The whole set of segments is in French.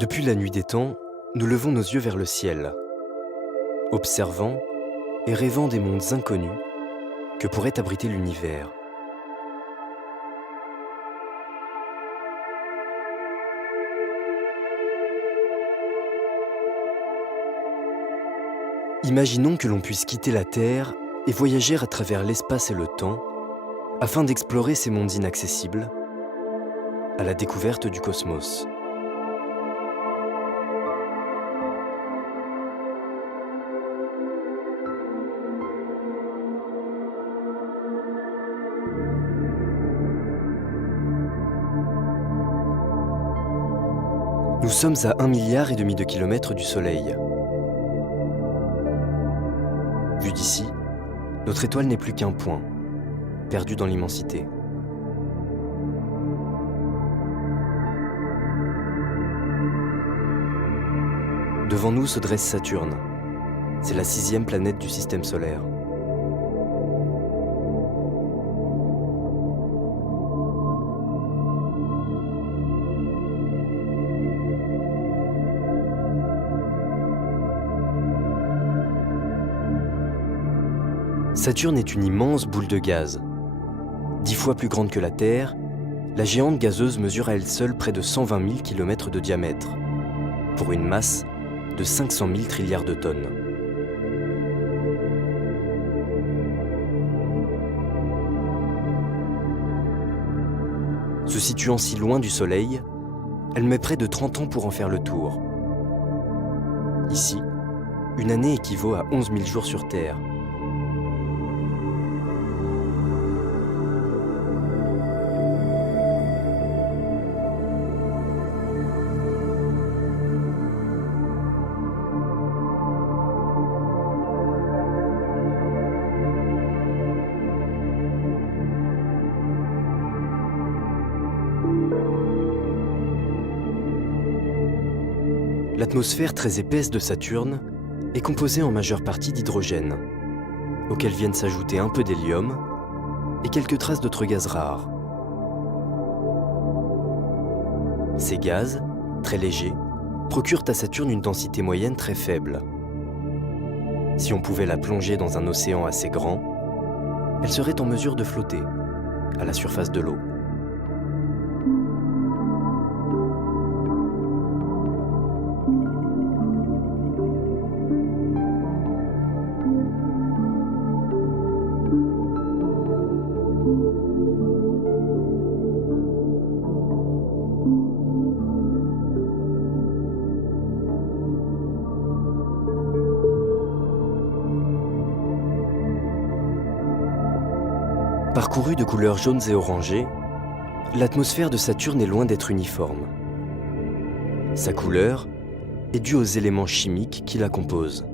Depuis la nuit des temps, nous levons nos yeux vers le ciel, observant et rêvant des mondes inconnus que pourrait abriter l'univers. Imaginons que l'on puisse quitter la Terre et voyager à travers l'espace et le temps afin d'explorer ces mondes inaccessibles à la découverte du cosmos. Nous sommes à 1,5 milliard de kilomètres du Soleil. Vu d'ici, notre étoile n'est plus qu'un point, perdu dans l'immensité. Devant nous se dresse Saturne. C'est la 6e planète du système solaire. Saturne est une immense boule de gaz. 10 fois plus grande que la Terre, la géante gazeuse mesure à elle seule près de 120 000 km de diamètre, pour une masse de 500 000 trilliards de tonnes. Se situant si loin du Soleil, elle met près de 30 ans pour en faire le tour. Ici, une année équivaut à 11 000 jours sur Terre. L'atmosphère très épaisse de Saturne est composée en majeure partie d'hydrogène, auquel viennent s'ajouter un peu d'hélium et quelques traces d'autres gaz rares. Ces gaz, très légers, procurent à Saturne une densité moyenne très faible. Si on pouvait la plonger dans un océan assez grand, elle serait en mesure de flotter à la surface de l'eau. Parcourue de couleurs jaunes et orangées, l'atmosphère de Saturne est loin d'être uniforme. Sa couleur est due aux éléments chimiques qui la composent.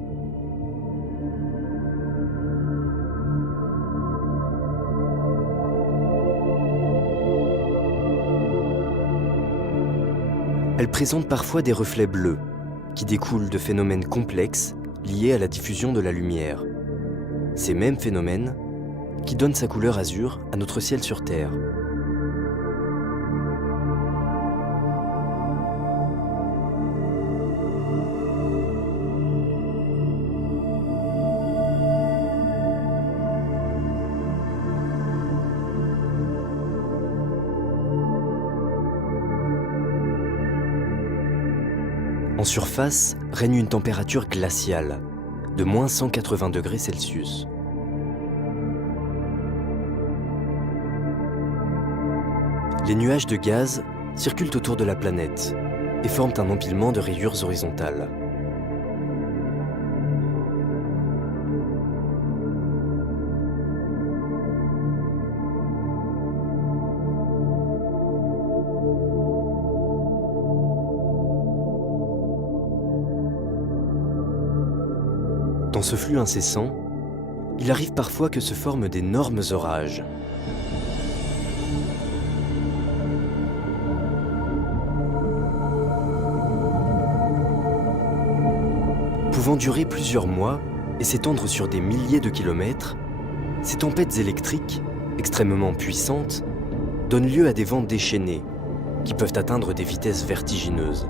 Elle présente parfois des reflets bleus, qui découlent de phénomènes complexes liés à la diffusion de la lumière. Ces mêmes phénomènes qui donnent sa couleur azur à notre ciel sur Terre. En surface règne une température glaciale de moins 180 degrés Celsius. Les nuages de gaz circulent autour de la planète et forment un empilement de rayures horizontales. Dans ce flux incessant, il arrive parfois que se forment d'énormes orages. Pouvant durer plusieurs mois et s'étendre sur des milliers de kilomètres, ces tempêtes électriques, extrêmement puissantes, donnent lieu à des vents déchaînés qui peuvent atteindre des vitesses vertigineuses.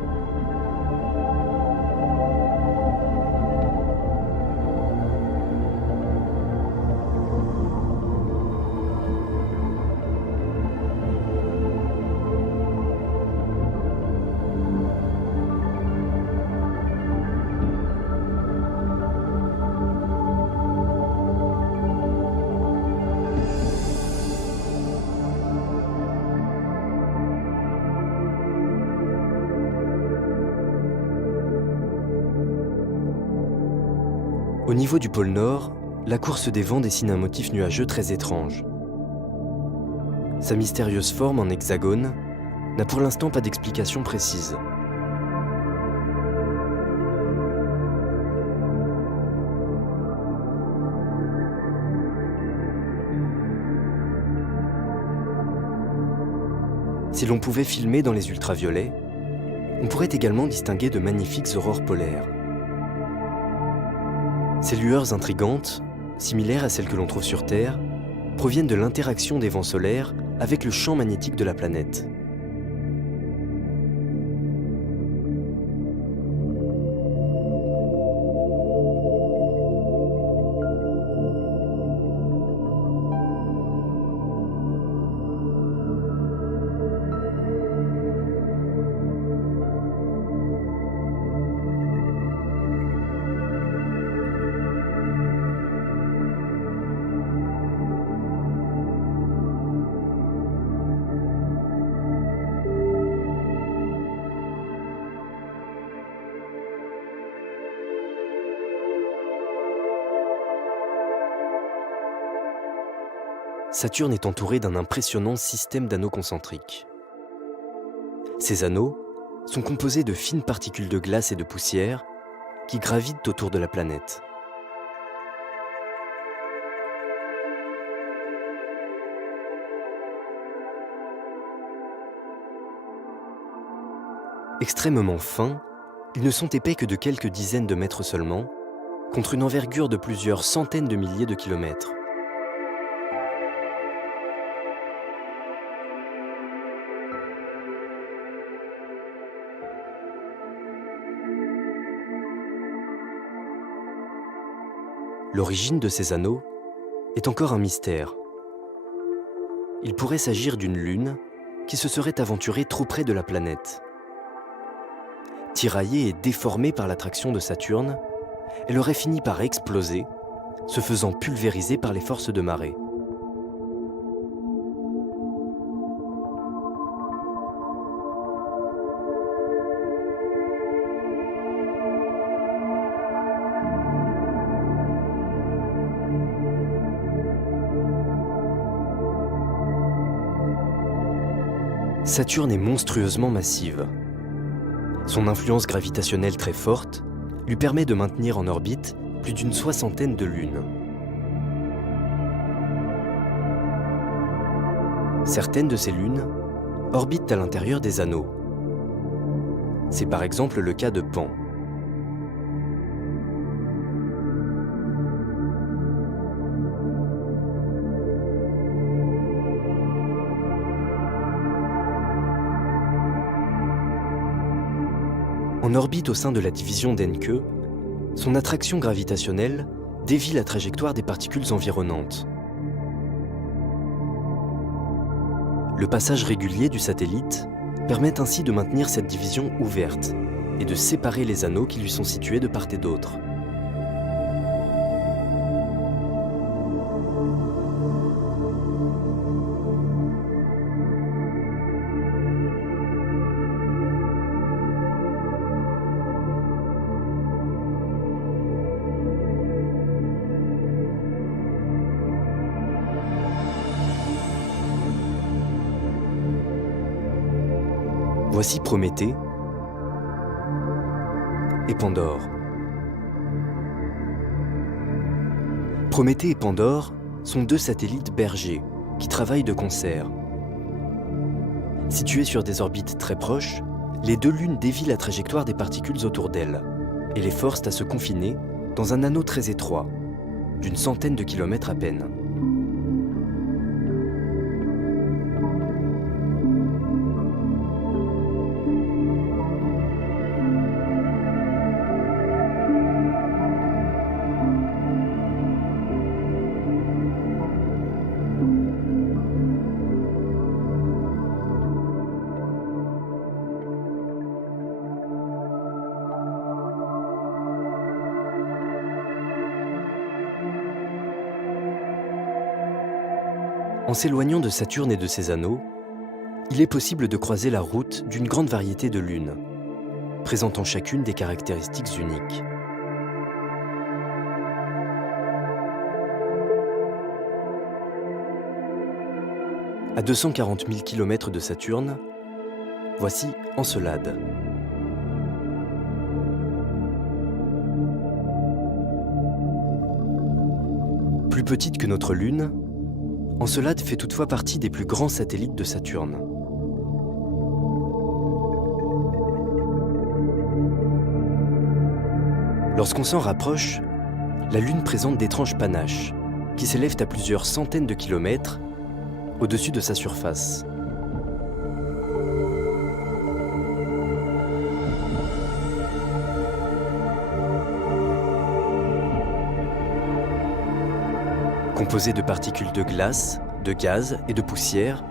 Au niveau du pôle Nord, la course des vents dessine un motif nuageux très étrange. Sa mystérieuse forme en hexagone n'a pour l'instant pas d'explication précise. Si l'on pouvait filmer dans les ultraviolets, on pourrait également distinguer de magnifiques aurores polaires. Ces lueurs intrigantes, similaires à celles que l'on trouve sur Terre, proviennent de l'interaction des vents solaires avec le champ magnétique de la planète. Saturne est entouré d'un impressionnant système d'anneaux concentriques. Ces anneaux sont composés de fines particules de glace et de poussière qui gravitent autour de la planète. Extrêmement fins, ils ne sont épais que de quelques dizaines de mètres seulement, contre une envergure de plusieurs centaines de milliers de kilomètres. L'origine de ces anneaux est encore un mystère. Il pourrait s'agir d'une lune qui se serait aventurée trop près de la planète. Tiraillée et déformée par l'attraction de Saturne, elle aurait fini par exploser, se faisant pulvériser par les forces de marée. Saturne est monstrueusement massive. Son influence gravitationnelle très forte lui permet de maintenir en orbite plus d'une soixantaine de lunes. Certaines de ces lunes orbitent à l'intérieur des anneaux. C'est par exemple le cas de Pan. En orbite au sein de la division d'Encke, son attraction gravitationnelle dévie la trajectoire des particules environnantes. Le passage régulier du satellite permet ainsi de maintenir cette division ouverte et de séparer les anneaux qui lui sont situés de part et d'autre. Voici Prométhée et Pandore. Prométhée et Pandore sont deux satellites bergers qui travaillent de concert. Situés sur des orbites très proches, les deux lunes dévient la trajectoire des particules autour d'elles et les forcent à se confiner dans un anneau très étroit, d'une centaine de kilomètres à peine. En s'éloignant de Saturne et de ses anneaux, il est possible de croiser la route d'une grande variété de lunes, présentant chacune des caractéristiques uniques. À 240 000 km de Saturne, voici Encelade. Plus petite que notre Lune, Encelade fait toutefois partie des plus grands satellites de Saturne. Lorsqu'on s'en rapproche, la Lune présente d'étranges panaches qui s'élèvent à plusieurs centaines de kilomètres au-dessus de sa surface. Composés de particules de glace, de gaz et de poussière,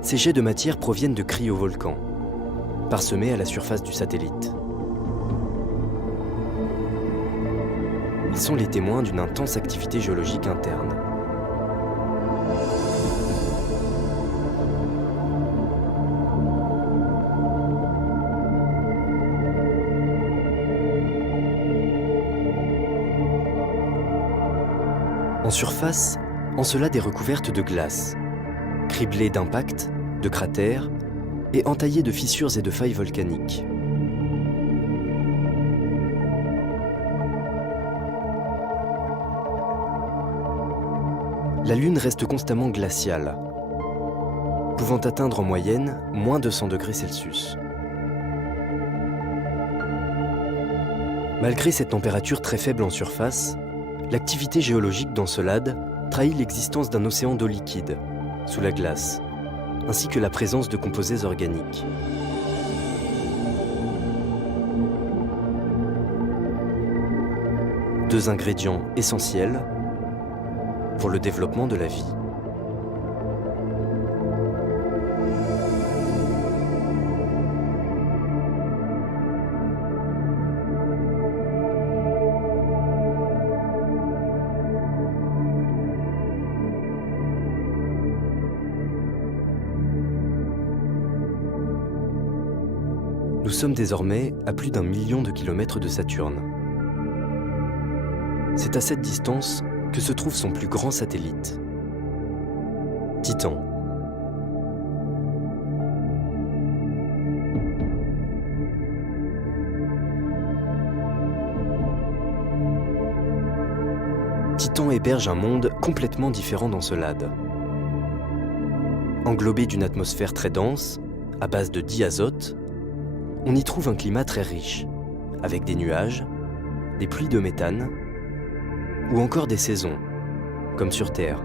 ces jets de matière proviennent de cryovolcans, parsemés à la surface du satellite. Ils sont les témoins d'une intense activité géologique interne. En surface, Encelade est recouverte de glace, criblée d'impacts, de cratères et entaillée de fissures et de failles volcaniques. La Lune reste constamment glaciale, pouvant atteindre en moyenne moins de 100 degrés Celsius. Malgré cette température très faible en surface, l'activité géologique d'Encelade trahit l'existence d'un océan d'eau liquide, sous la glace, ainsi que la présence de composés organiques. Deux ingrédients essentiels pour le développement de la vie. Nous sommes désormais à plus d'1 million de kilomètres de Saturne. C'est à cette distance que se trouve son plus grand satellite, Titan. Titan héberge un monde complètement différent d'Encelade. Englobé d'une atmosphère très dense, à base de diazote, on y trouve un climat très riche, avec des nuages, des pluies de méthane, ou encore des saisons, comme sur Terre.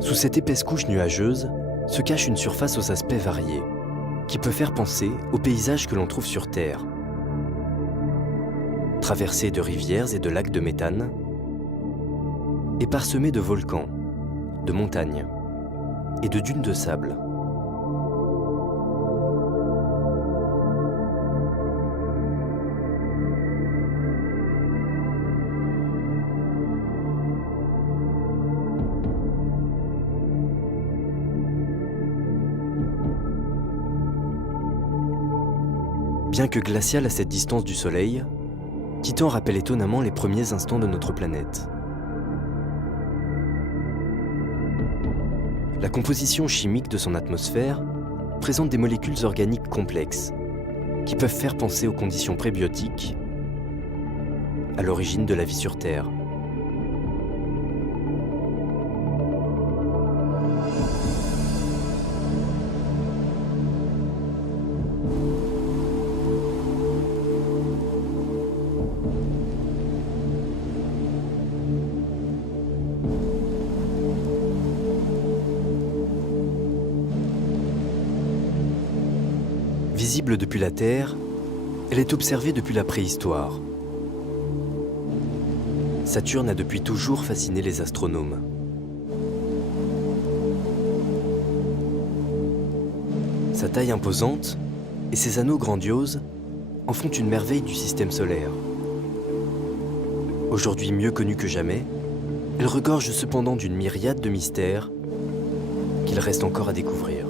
Sous cette épaisse couche nuageuse se cache une surface aux aspects variés, qui peut faire penser aux paysages que l'on trouve sur Terre. Traversée de rivières et de lacs de méthane, et parsemée de volcans, de montagnes et de dunes de sable. Bien que glacial à cette distance du Soleil, Titan rappelle étonnamment les premiers instants de notre planète. La composition chimique de son atmosphère présente des molécules organiques complexes qui peuvent faire penser aux conditions prébiotiques à l'origine de la vie sur Terre. Visible depuis la Terre, elle est observée depuis la préhistoire. Saturne a depuis toujours fasciné les astronomes. Sa taille imposante et ses anneaux grandioses en font une merveille du système solaire. Aujourd'hui mieux connue que jamais, elle regorge cependant d'une myriade de mystères qu'il reste encore à découvrir.